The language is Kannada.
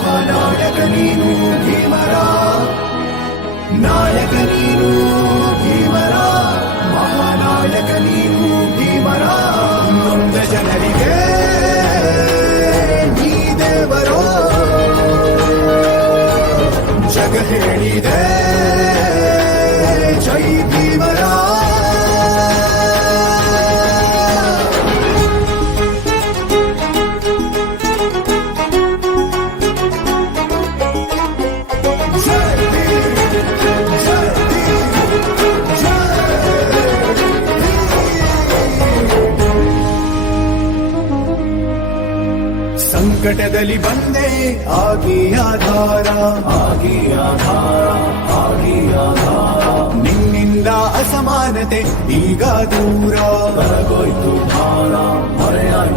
ಮಹಾನಾಯಕ ನೀನು ಭೀಮರ, ನಾಯಕ ನೀನು ಭೀಮರ, ಮಹಾನಾಯಕ ನೀನು ಭೀಮರ. ನೊಂದ ಜನರಿಗೆ ನೀ ದೇವರೋ ಜಗ ಹೇಳಿದೆ ಜೈ ಭೀಮರ. ಸಂಕಟದಲ್ಲಿ ಬಂದೆ ಆಗಿ ಆಧಾರ, ಆಗಿ ಆಧಾರ, ಆಗಿ ಆಧಾರ. ನಿನ್ನಿಂದ ಅಸಮಾನತೆ ಈಗ ದೂರ, ಹೊರಗೋಯ್ತು ಭಾರ, ಹೊರೆಯಾಯ್ತು